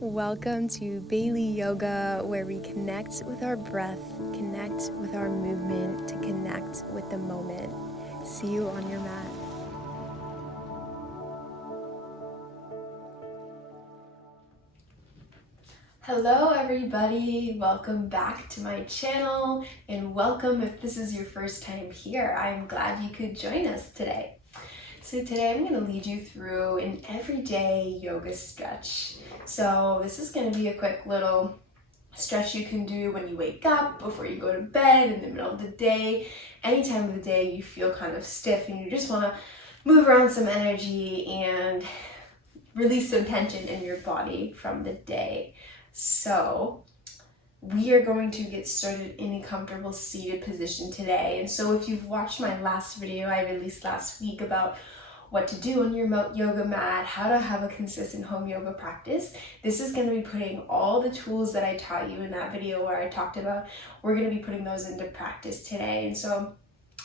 Welcome to Baileyyyoga, where we connect with our breath, connect with our movement, to connect with the moment. See you on your mat. Hello everybody, welcome back to my channel, and welcome if this is your first time here. I'm glad you could join us today. So today I'm going to lead you through an everyday yoga stretch. So this is going to be a quick little stretch you can do when you wake up, before you go to bed, in the middle of the day, any time of the day you feel kind of stiff and you just want to move around some energy and release some tension in your body from the day. So we are going to get started in a comfortable seated position today. And so if you've watched my last video I released last week about what to do on your yoga mat, how to have a consistent home yoga practice, this is going to be putting all the tools that I taught you in that video where I talked about, we're going to be putting those into practice today. And so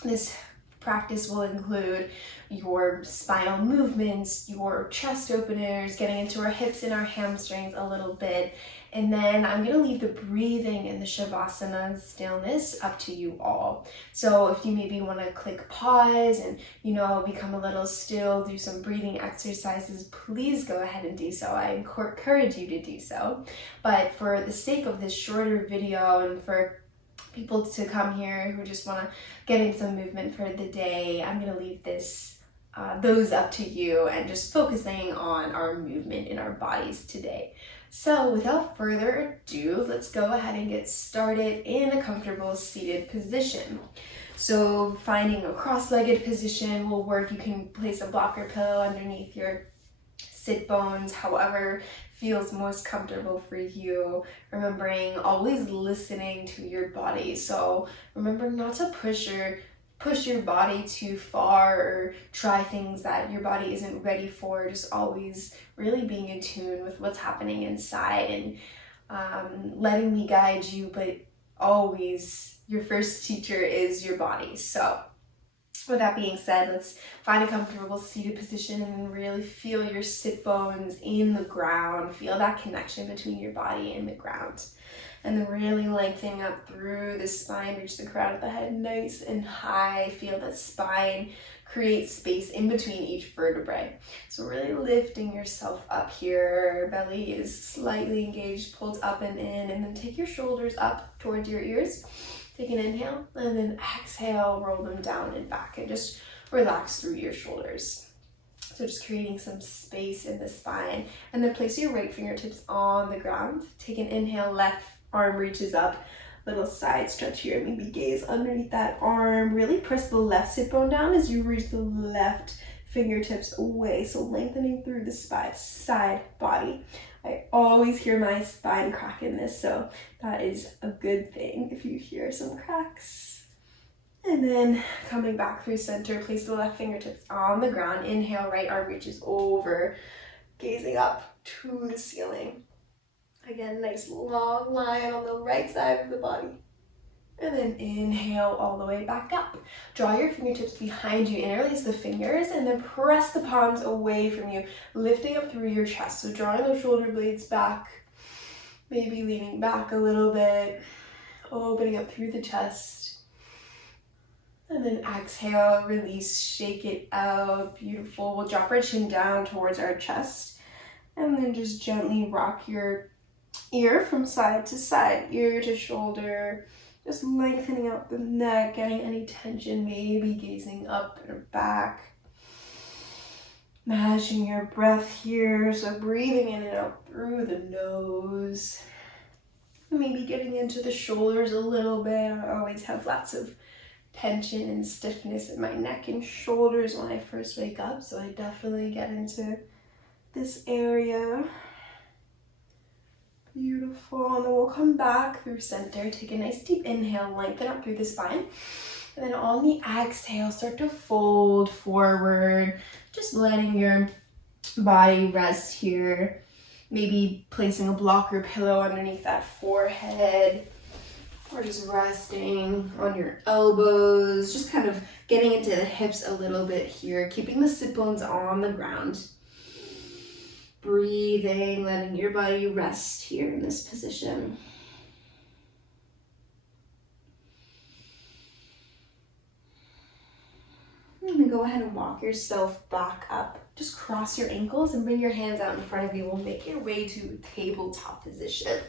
this practice will include your spinal movements, your chest openers, getting into our hips and our hamstrings a little bit. And then I'm going to leave the breathing and the shavasana stillness up to you all. So if you maybe want to click pause and, become a little still, do some breathing exercises, please go ahead and do so. I encourage you to do so. But for the sake of this shorter video and for people to come here who just want to get in some movement for the day, I'm going to leave those up to you and just focusing on our movement in our bodies today. So without further ado, let's go ahead and get started in a comfortable seated position. So finding a cross-legged position will work. You can place a blocker pillow underneath your sit bones, however feels most comfortable for you. Remembering always listening to your body. So remember not to push your body too far or try things that your body isn't ready for. Just always really being in tune with what's happening inside and letting me guide you, but always your first teacher is your body. So with that being said, let's find a comfortable seated position and really feel your sit bones in the ground. Feel that connection between your body and the ground. And then really lengthening up through the spine, reach the crown of the head nice and high. Feel that spine create space in between each vertebrae. So really lifting yourself up here. Belly is slightly engaged, pulled up and in, and then take your shoulders up towards your ears. Take an inhale, and then exhale, roll them down and back, and just relax through your shoulders. So just creating some space in the spine. And then place your right fingertips on the ground. Take an inhale, left arm reaches up, little side stretch here, maybe gaze underneath that arm. Really press the left sit bone down as you reach the left fingertips away. So lengthening through the side body. I always hear my spine crack in this, so that is a good thing if you hear some cracks. And then coming back through center, place the left fingertips on the ground. Inhale, right arm reaches over, gazing up to the ceiling. Again, nice long line on the right side of the body. And then inhale all the way back up. Draw your fingertips behind you, interlace the fingers, and then press the palms away from you, lifting up through your chest. So drawing the shoulder blades back, maybe leaning back a little bit, opening up through the chest. And then exhale, release, shake it out. Beautiful. We'll drop our chin down towards our chest, and then just gently rock your ear from side to side, ear to shoulder. Just lengthening out the neck, getting any tension, maybe gazing up or back. Matching your breath here, so breathing in and out through the nose. Maybe getting into the shoulders a little bit. I always have lots of tension and stiffness in my neck and shoulders when I first wake up, so I definitely get into this area. Beautiful. And then we'll come back through center. Take a nice deep inhale, lengthen up through the spine. And then on the exhale, start to fold forward. Just letting your body rest here. Maybe placing a blocker pillow underneath that forehead. Or just resting on your elbows. Just kind of getting into the hips a little bit here. Keeping the sit bones on the ground. breathing, letting your body rest here in this position. And then go ahead and walk yourself back up. Just cross your ankles and bring your hands out in front of you. We'll make your way to tabletop position.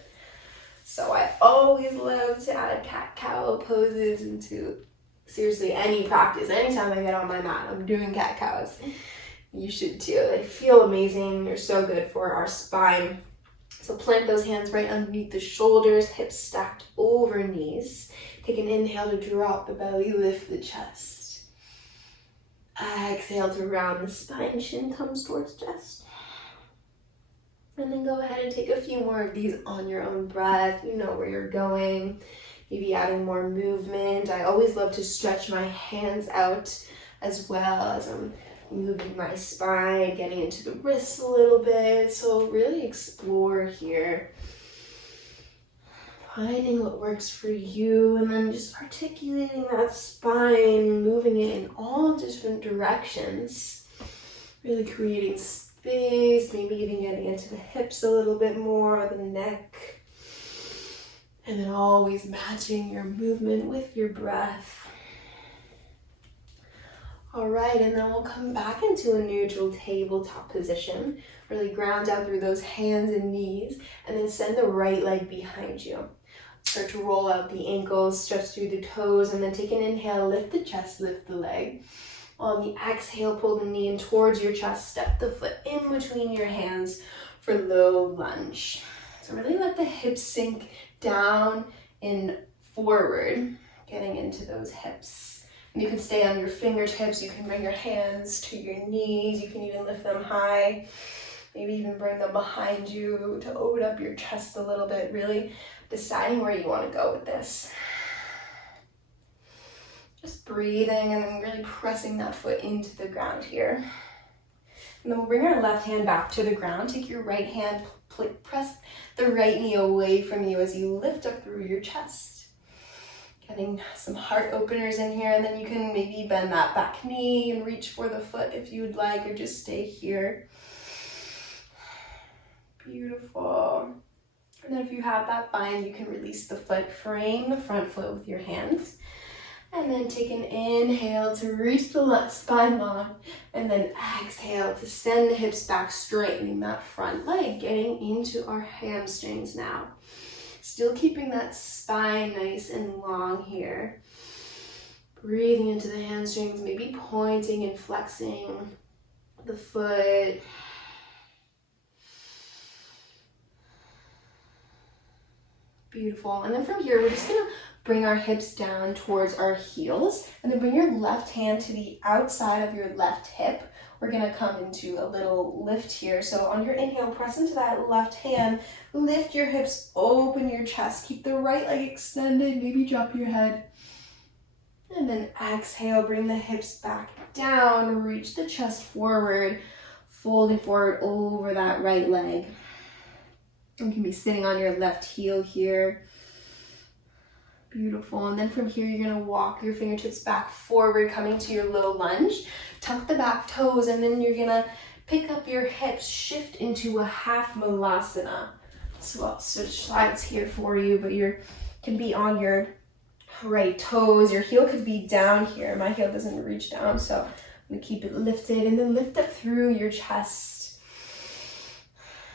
So I always love to add cat-cow poses into seriously any practice. Anytime I get on my mat, I'm doing cat-cows. You should too. They feel amazing. They're so good for our spine. So plant those hands right underneath the shoulders, hips stacked over knees. Take an inhale to drop the belly, lift the chest. Exhale to round the spine, chin comes towards chest. And then go ahead and take a few more of these on your own breath. You know where you're going. Maybe adding more movement. I always love to stretch my hands out as well as I'm moving my spine, getting into the wrists a little bit. So really explore here. Finding what works for you, and then just articulating that spine, moving it in all different directions. Really creating space, maybe even getting into the hips a little bit more, the neck. And then always matching your movement with your breath. All right, and then we'll come back into a neutral tabletop position. Really ground down through those hands and knees, and then send the right leg behind you. Start to roll out the ankles, stretch through the toes, and then take an inhale, lift the chest, lift the leg. On the exhale, pull the knee in towards your chest, step the foot in between your hands for low lunge. So really let the hips sink down and forward, getting into those hips. And you can stay on your fingertips, you can bring your hands to your knees, you can even lift them high, maybe even bring them behind you to open up your chest a little bit, really deciding where you want to go with this. Just breathing and then really pressing that foot into the ground here. And then we'll bring our left hand back to the ground. Take your right hand, press the right knee away from you as you lift up through your chest. Getting some heart openers in here, and then you can maybe bend that back knee and reach for the foot if you would like, or just stay here. Beautiful. And then if you have that bind, you can release the foot, frame the front foot with your hands. And then take an inhale to reach the left spine long. And then exhale to send the hips back, straightening that front leg, getting into our hamstrings now. Still keeping that spine nice and long here. Breathing into the hamstrings, maybe pointing and flexing the foot. Beautiful. And then from here, we're just gonna bring our hips down towards our heels, and then bring your left hand to the outside of your left hip. We're gonna come into a little lift here. So on your inhale, press into that left hand, lift your hips, open your chest, keep the right leg extended, maybe drop your head. And then exhale, bring the hips back down, reach the chest forward, folding forward over that right leg. You can be sitting on your left heel here. Beautiful. And then from here, you're gonna walk your fingertips back forward, coming to your low lunge. Tuck the back toes, and then you're gonna pick up your hips, shift into a half malasana. So I'll switch sides here for you, but you can be on your right toes. Your heel could be down here. My heel doesn't reach down, so I'm gonna keep it lifted, and then lift up through your chest.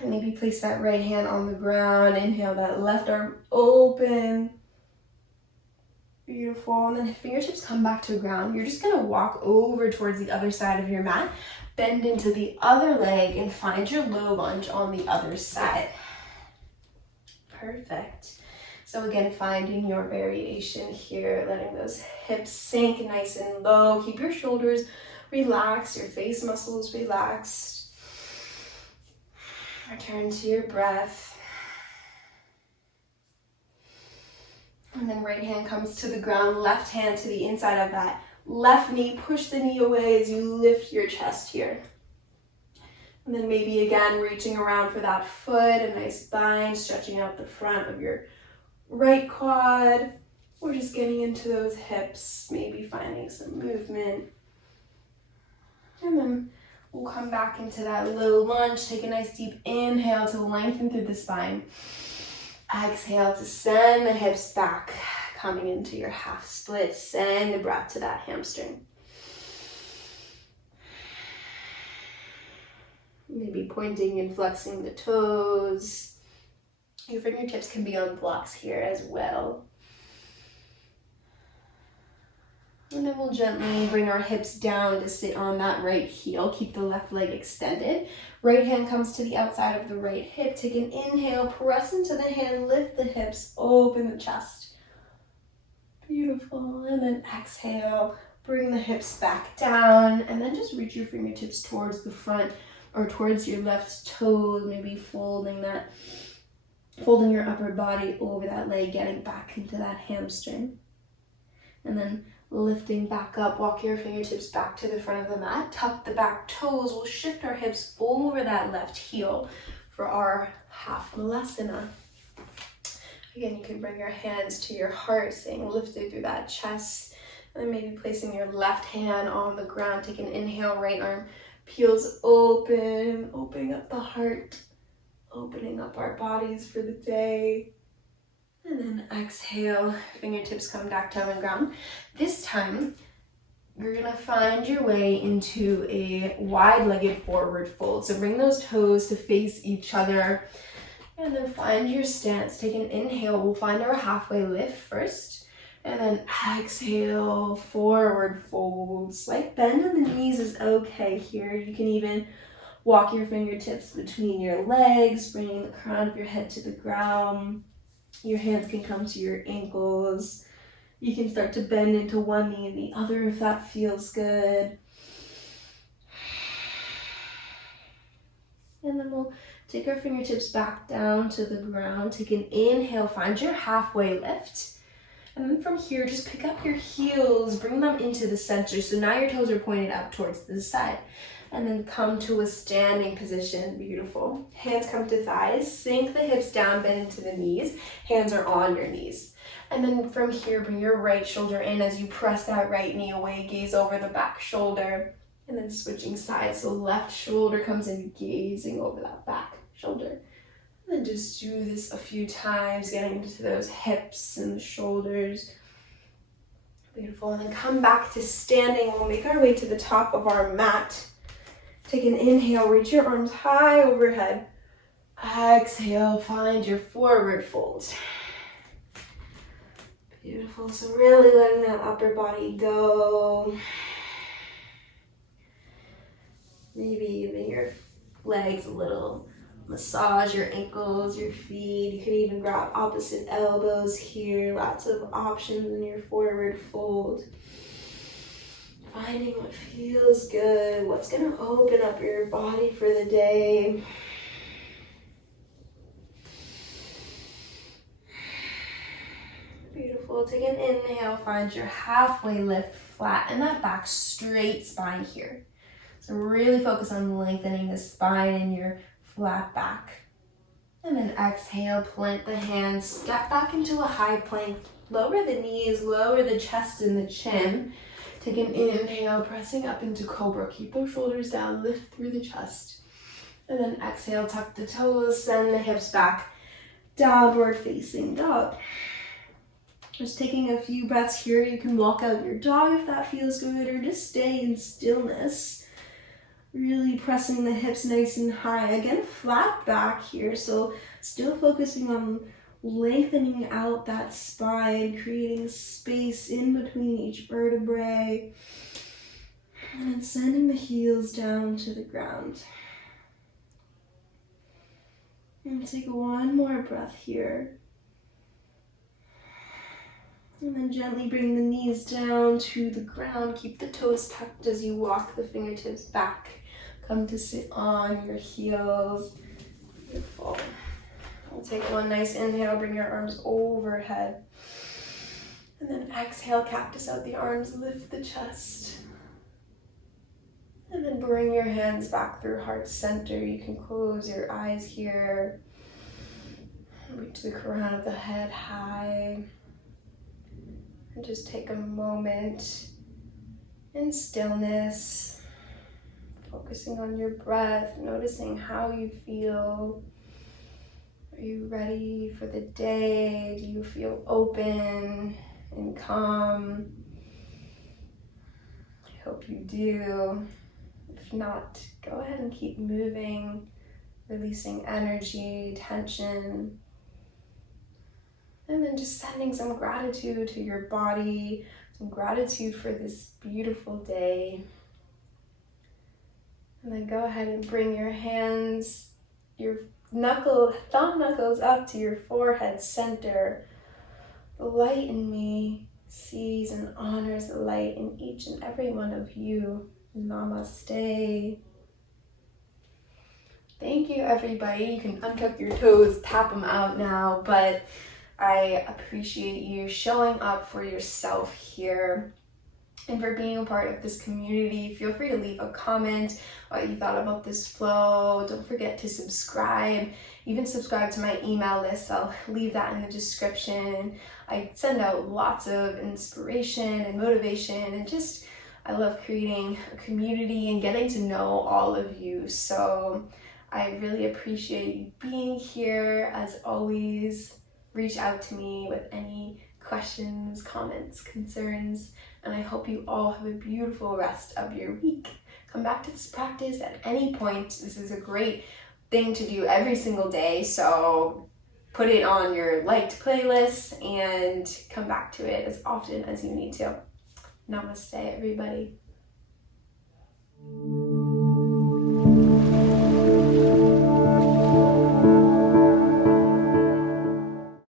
And maybe place that right hand on the ground. Inhale, that left arm open. Beautiful. And then fingertips come back to the ground. You're just gonna walk over towards the other side of your mat, bend into the other leg, and find your low lunge on the other side. Perfect. So again, finding your variation here, letting those hips sink nice and low. Keep your shoulders relaxed, your face muscles relaxed. Return to your breath. And then right hand comes to the ground, left hand to the inside of that left knee. Push the knee away as you lift your chest here. And then maybe again, reaching around for that foot, a nice bind, stretching out the front of your right quad. Or just getting into those hips, maybe finding some movement. And then We'll come back into that low lunge. Take a nice deep inhale to lengthen through the spine. Exhale to send the hips back, coming into your half split. Send the breath to that hamstring. Maybe pointing and flexing the toes. Your fingertips can be on blocks here as well. And then we'll gently bring our hips down to sit on that right heel. Keep the left leg extended. Right hand comes to the outside of the right hip. Take an inhale, press into the hand, lift the hips, open the chest. Beautiful. And then exhale, bring the hips back down, and then just reach your fingertips towards the front or towards your left toes, maybe folding your upper body over that leg, getting back into that hamstring. And then lifting back up, walk your fingertips back to the front of the mat, tuck the back toes. We'll shift our hips over that left heel for our half malasana. Again, you can bring your hands to your heart, staying lifted through that chest, and then maybe placing your left hand on the ground. Take an inhale, right arm peels open, opening up the heart, opening up our bodies for the day. And then exhale, fingertips come back down on the ground. This time, you're gonna find your way into a wide-legged forward fold. So bring those toes to face each other, and then find your stance. Take an inhale, we'll find our halfway lift first. And then exhale, forward fold. Slight bend in the knees is okay here. You can even walk your fingertips between your legs, bringing the crown of your head to the ground. Your hands can come to your ankles. You can start to bend into one knee and the other if that feels good. And then we'll take our fingertips back down to the ground. Take an inhale, find your halfway lift. And then from here, just pick up your heels, bring them into the center. So now your toes are pointed up towards the side. And then come to a standing position. Beautiful. Hands come to thighs. Sink the hips down, bend into the knees. Hands are on your knees. And then from here, bring your right shoulder in as you press that right knee away. Gaze over the back shoulder. And then switching sides. So left shoulder comes in, gazing over that back shoulder. And then just do this a few times, getting into those hips and the shoulders. Beautiful. And then come back to standing. We'll make our way to the top of our mat. Take an inhale, reach your arms high overhead. Exhale, find your forward fold. Beautiful. So really letting that upper body go. Maybe even your legs a little. Massage your ankles, your feet. You can even grab opposite elbows here. Lots of options in your forward fold. Finding what feels good, what's going to open up your body for the day. Beautiful. Take an inhale, find your halfway lift, flatten that back, straight spine here. So really focus on lengthening the spine and your flat back. And then exhale, plant the hands, step back into a high plank. Lower the knees, lower the chest and the chin. Take an inhale, pressing up into cobra. Keep those shoulders down, lift through the chest. And then exhale, tuck the toes, send the hips back. Downward facing dog. Just taking a few breaths here. You can walk out your dog if that feels good, or just stay in stillness. Really pressing the hips nice and high. Again, flat back here, so still focusing on lengthening out that spine, creating space in between each vertebrae, and then sending the heels down to the ground. And take one more breath here. And then gently bring the knees down to the ground. Keep the toes tucked as you walk the fingertips back. Come to sit on your heels. Beautiful. We'll take one nice inhale, bring your arms overhead. And then exhale, cactus out the arms, lift the chest. And then bring your hands back through heart center. You can close your eyes here. Reach the crown of the head high. And just take a moment in stillness, focusing on your breath, noticing how you feel. Are you ready for the day? Do you feel open and calm? I hope you do. If not, go ahead and keep moving, releasing energy, tension, and then just sending some gratitude to your body, some gratitude for this beautiful day. And then go ahead and bring your hands, your thumb knuckles up to your forehead center. The light in me sees and honors the light in each and every one of you. Namaste. Thank you, everybody. You can untuck your toes, tap them out now, but I appreciate you showing up for yourself here and for being a part of this community. Feel free to leave a comment what you thought about this flow. Don't forget to subscribe. Even subscribe to my email list. I'll leave that in the description. I send out lots of inspiration and motivation, and just I love creating a community and getting to know all of you. So I really appreciate you being here. As always, reach out to me with any questions, comments, concerns, and I hope you all have a beautiful rest of your week. Come back to this practice at any point. This is a great thing to do every single day, so put it on your liked playlist and come back to it as often as you need to. Namaste, everybody.